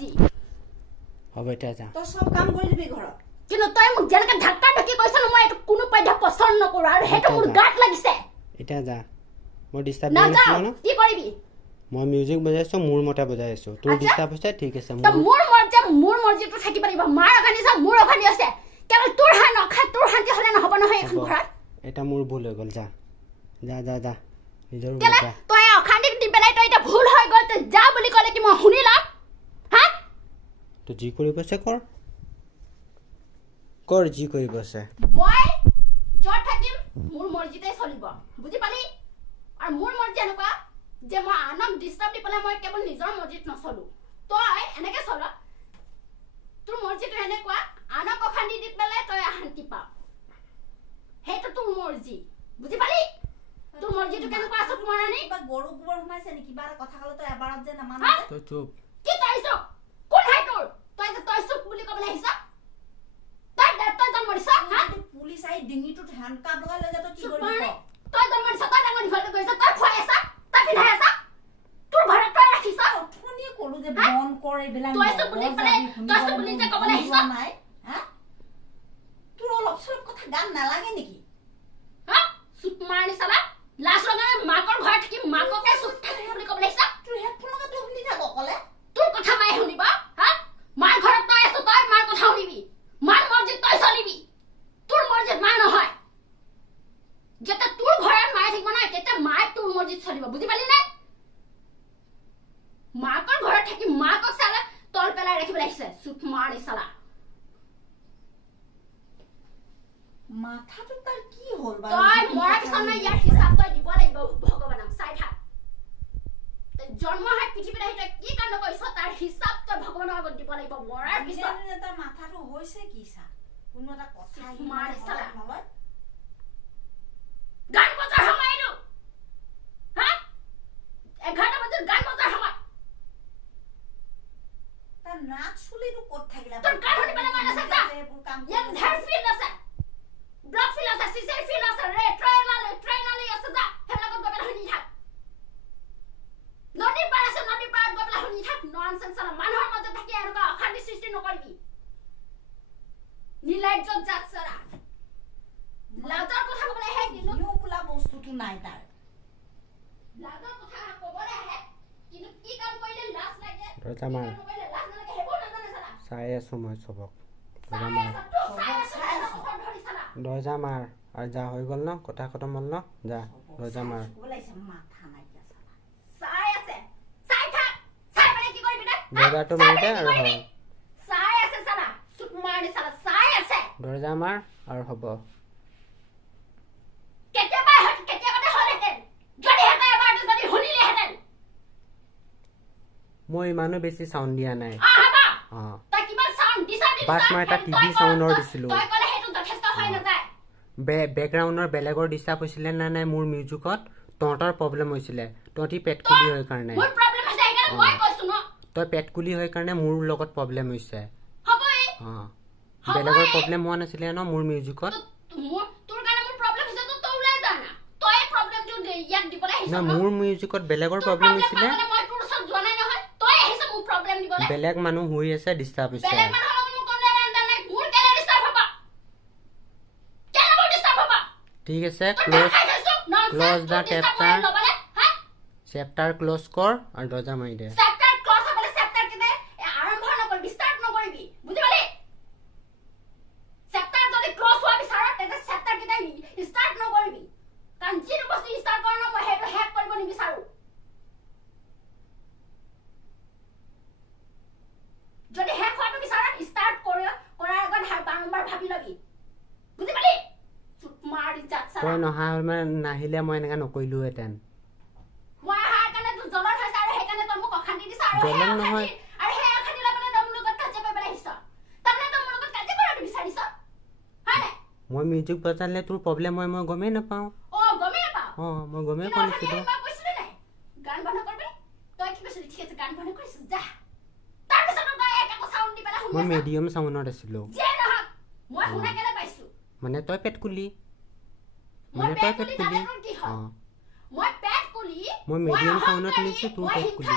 G হ'ব এটা যা তো সব কাম কৰি দিবি ঘৰত কিন্তু তই মোক যেনেকে ধাক্কা ধাক্কি কৈছ মই এইটো কোনো পাইধা পছন্দ নকৰো আৰু হেটো মোৰ গাত লাগিছে এটা যা মই ডিস্টাৰ্ব না কৰিছো যা ন কি কৰিবি মই মিউজিক বজাইছো মোৰ মতে বজাইছো তোৰ ডিস্টাৰ্ব হৈছে ঠিক আছে তো মোৰ মৰ্জিটো থাকিব লাগিব মাৰ অখানি যা মোৰ অখানি আছে কেৱল তোৰ হান অখা তোৰ শান্তি হলে নহব নহয় এখন ঘৰত এটা মোৰ ভুল হৈ গল যা যা যা যা নিজৰ কেলে যা তই অখানি দি পেলাই তই এটা ভুল হৈ গল তই যা বুলি ক'লে কি মই শুনিলাম হা তো জি কৰিব আছে কৰ জি কৰিব আছে মই জট থাকিম মোৰ মৰ্জিতে চলিব বুজি পালি আৰু মোৰ মৰ্জি এনেকুৱা যে মই আনক ডিস্টাৰ্ব দি পেলাই মই কেৱল নিজৰ মৰ্জিত নচলো তই এনেকে চল তোৰ মৰ্জিটো এনেকুৱা আনক অখানি দি পেলাই তই শান্তি পা হেটো তোৰ মৰ্জি বুজি পালি তোৰ মৰ্জিটো কেনেকুৱা আছে তোমাৰ ৰাণী কিবা গৰু গোবৰ সোমাইছে নেকি কিবা কথা ক'লে তই এবাৰত যে নামান তো চুপ কি তইছ কোন হাই তোৰ তই চুপ বুলি ক'বলৈ আহিছ তই জন্মৰিছ হা পুলিচ আহি ডিঙিটোত হ্যান্ডকাপ লগাই লৈ যাতো কি কৰিব তই জন্মৰিছ তই ডাঙৰ দীঘল কৰিছ তই খুৱাই আছ তই পিন্ধাই আছ তোৰ ঘৰত তই ৰাখিছ শুনি কৰো যে বন কৰ এইবিলাক তই চুপ বুলি যে ক'বলৈ আহিছ নাই হা তোৰ অলপ চলপ কথা গান নালাগে নেকি হা চুপ মাৰি চালা লাজ লগাই মাকৰ ঘৰত থাকি মাককে চুপ থাকি বুলি ক'বলৈ আহিছ তোৰ হেডফোন লগাই তই শুনি থাক অকলে তোৰ কথা মায়ে শুনিব হা মাৰ ঘৰত তই আছ তই মাৰ কথা শুনিবি মাৰ মৰ্জিত তই চলিবি তোৰ মৰ্জিত মা নহয় যেতিয়া তোৰ ঘৰত মায়ে থাকিব নহয় তেতিয়া মায়ে তোৰ মৰ্জিত চলিব বুজি পালি নে মাকৰ ঘৰত থাকি মাকক চালা তল পেলাই ৰাখিবলৈ আহিছে চুপ মাৰি চালা মাথাটো তাৰ কি হ'ল বাৰু তই মৰাৰ পিছত না ইয়াৰ হিচাপ তই দিব লাগিব ভগৱানক চাই থাক তই জন্ম হৈ পৃথিৱীত আহি তই কি কাণ্ড কৰিছ তাৰ হিচাপ তই ভগৱানৰ আগত দিব লাগিব মৰাৰ পিছত তাৰ মাথাটো হৈছে কি চা কোনো এটা কথা মাৰি চালা নলয় গান বজাৰ সময় এইটো হা 11টা বজাত গান বজাৰ সময় তাৰ নাচ চুলিটো ক'ত থাকিলা তোৰ গান শুনি পেলাই মান আছে যা এইবোৰ কাম ইয়াত ঢেৰ ফিল্ড আছে ব্লক ফিল্ড আছে চিচাৰ ফিল্ড আছে ৰে ট্ৰেইনালি আছে যা সেইবিলাকত গৈ পেলাই শুনি থাক নদীৰ পাৰ আছে নদীৰ পাৰত গৈ পেলাই শুনি থাক ননচেন্স চালা মানুহৰ মাজত থাকি এনেকুৱা অশান্তি সৃষ্টি নকৰিবি নিলাজ্জত জাত চালা লাজৰ কথা ক'বলৈ আহে কিন্তু বোলা বস্তুটো নাই তাৰ লাজৰ কথা ক'বলৈ আহে কিন্তু কি কাম কৰিলে লাজ লাগে দৰ্জা মাৰ লাজ নালাগে সেইবোৰ নাজানে চালা চাই আছো মই চবক দৰ্জা মাৰ আৰু যা হৈ গ'ল ন কথা খতম হ'ল ন যা দৰ্জা মাৰ মাথা নাইকিয়া চাই আছে চাই থাক চাই মানে কি কৰিবি দে দৰ্জাটো মাৰি দে আৰু চাই আছে চালা চুপ মাৰি চালা চাই আছে দৰ্জা মাৰ আৰু হ'ব কেতিয়াবা হ'লহেঁতেন যদি হেঁতে এবাৰটো যদি শুনিলেহেঁতেন মই ইমানো বেছি চাউণ্ড দিয়া নাই তই কিমান চাউণ্ড দিছ বাছ মই এটা টিভি চাউণ্ডৰ দিছিলোঁ তই ক'লে সেইটো যথেষ্ট হৈ নাযায় বেকগ্ৰাউণ্ডৰ বেলেগৰ ডিষ্টাৰ্ব হৈছিলে নে নাই মোৰ মিউজিকত তহঁতৰ প্ৰব্লেম হৈছিলে তহঁতি পেটকুলি হৈ কাৰণে মোৰ প্ৰব্লেম হৈছে সেইকাৰণে মই কৈছো ন তই পেটকুলি হৈ কাৰণে মোৰ লগত প্ৰব্লেম হৈছে হ'বই বেলেগৰ প্ৰব্লেম হোৱা নাছিলে ন মোৰ মিউজিকত তোৰ কাৰণে মোৰ প্ৰব্লেম হৈছে তই ওলাই যা না তই প্ৰব্লেমটো ইয়াত দিবলৈ আহিছ না মোৰ মিউজিকত বেলেগৰ প্ৰব্লেম হৈছিলে মই তোৰ ওচৰত যোৱা নাই নহয় তই আহিছ মোৰ প্ৰব্লেম দিবলৈ বেলেগ মানুহ হৈ আছে ডিষ্টাৰ্ব হৈছে বেলেগ মানুহ মোক কোনে নাই মোৰ কেলে ডিষ্টাৰ্ব হ'ব কেলে মোৰ ডিষ্টাৰ্ব হ'ব ঠিক আছে ক্লোজ দা চেপ্টাৰ ক্লোজ কৰ আৰু দৰ্জা মাৰি দে চেপ্টাৰ ক্লোজ হ'বলে চেপ্টাৰ কিনে আৰম্ভ নকৰিবি ষ্টাৰ্ট নকৰিবি বুজি পালি চেপ্টাৰ যদি ক্লোজ হোৱা বিচাৰ তেনে চেপ্টাৰ কিনে ষ্টাৰ্ট নকৰিবি কাৰণ যিটো বস্তু ষ্টাৰ্ট কৰা ন মই সেইটো হেক কৰিব নিবিচাৰো যদি হেক হোৱাটো বিচাৰ ষ্টাৰ্ট কৰাৰ আগত বাৰম্বাৰ ভাবি লবি বুজি পালি চুপ মাৰি যাত চালা তই নহা নাহিলে মই এনেকা নকৰিলোহেঁতেন মই আহাৰ কাৰণে তোৰ জ্বলৰ হৈছে আৰু সেইকাৰণে তই মোক অশান্তি দিছ আৰু জ্বলন নহয় আৰু সেই অশান্তি লৈ পেলাই তই মোৰ লগত কাজিয়া কৰিবলৈ আহিছ তাৰমানে তই মোৰ লগত কাজিয়া কৰাটো বিচাৰিছ হয়নে মই মিউজিক বজালে তোৰ প্ৰব্লেম হয় মই গমেই নাপাওঁ গমেই নাপাওঁ মই গমেই পোৱা নাছিলোঁ মই কৈছিলো নাই গান বন্ধ কৰিবি তই কি কৈছিলি ঠিক আছে গান বন্ধ কৰিছ যা তাৰপিছত তই একো চাউণ্ড দি পেলাই শুনি মই মিডিয়াম চাউণ্ডত আছিলোঁ যে নহক মই শুনা কেলে পাইছো মানে তই পেটকুলি মই পেটকুলি মই মিডিয়াম চাউণ্ডত শুনিছোঁ তোৰ পেটকুলি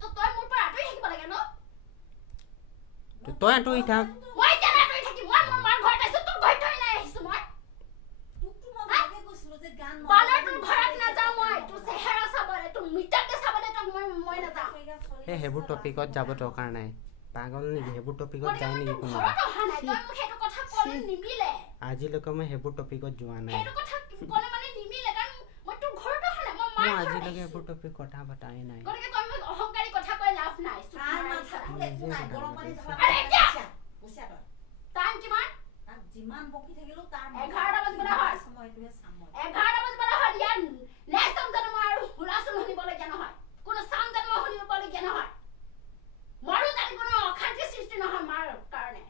তো তই মোৰ পৰা আঁতৰি থাকিব তই আঁতৰি থাক মই কেনে কৰি থাকি মই মোৰ মাৰ ঘৰত আছো তোৰ ঘৰত থৈ নাই আহিছো মই তোকতো মই ভালকে কৈছিলো যে গান বালৰ তোৰ ঘৰত নাযাওঁ মই তোৰ চেহেৰা চাবলে তোৰ মিটাৰতে চাবলে তোক মই নাযাওঁ এই সেইবোৰ টপিকত যাব দৰকাৰ নাই পাগল নেকি সেইবোৰ টপিকত যায় নেকি কোনো ঘৰত অহা নাই তই মোক সেইটো কথা ক'লে নিমিলে আজিলৈকে মই সেইবোৰ টপিকত যোৱা নাই সেইটো কথা ক'লে মানে নিমিলে কাৰণ মই তোৰ ঘৰত অহা নাই মই মই মাৰ আজিলৈকে সেইবোৰ টপিক কথা পতাই নাই গতিকে তই মোক অহংকাৰী কথা কৈ লাভ নাই তাৰ মাথা ফুল একো নাই গৰম পানী ঢলা আৰে এতিয়া বুজিছা তই টাইম কিমান তাক যিমান বকি থাকিলেও তাৰ 11টা বাজিবলৈ হয় সময়টোহে চাম মই 11টা বাজিবলৈ হয় ইয়াৰ নেক্সট টাইম জানো মই আৰু হুলাচোন শুনিবলগীয়া নহয় কোনো চাউণ্ড জানো মই শুনিবলগীয়া নহয় মৰো জানি কোনো অশান্তি সৃষ্টি নহয় মাৰ কাৰণে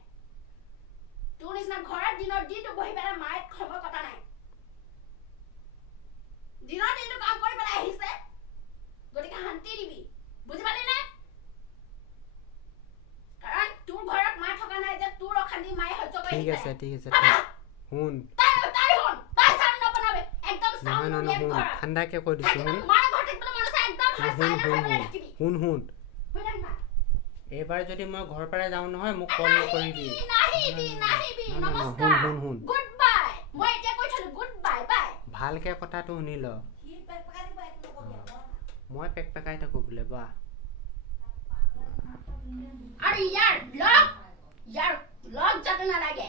তোৰ নিচিনা ঘৰত দিনৰ দিনটো বহি পেলাই মায়ে সময় কটা নাই দিনৰ দিনটো কাম কৰি পেলাই আহিছে গতিকে শান্তি দিবি বুজি পালি নে কাৰণ তোৰ ঘৰত মা থকা নাই যে তোৰ অশান্তি মায়ে সহ্য কৰি ঠিক আছে শুন তাই শুন তাই চাউণ্ড নবনাবে একদম চাউণ্ড নহয় নবনাবে শুন ঠাণ্ডাকে কৈ দিছো শুন মাৰ ঘৰত থাকিবলৈ মন আছে একদম চাইলেণ্ট হৈ পেলাই থাকিবি শুন হৈ থাক না এইবাৰ যদি মই ঘৰৰ পৰা যাওঁ নহয় মোক কল নকৰিবি নাহিবি শুন নমস্কাৰ শুন গুড বাই মই এতিয়া কৈ থলো গুড বাই বাই ভালকে কথাটো শুনি ল সি পেক পেকাই দিব একো নকবি মই পেক পেকাই থাকো বোলে বাহ আৰু ইয়াৰ লগ যাতে নালাগে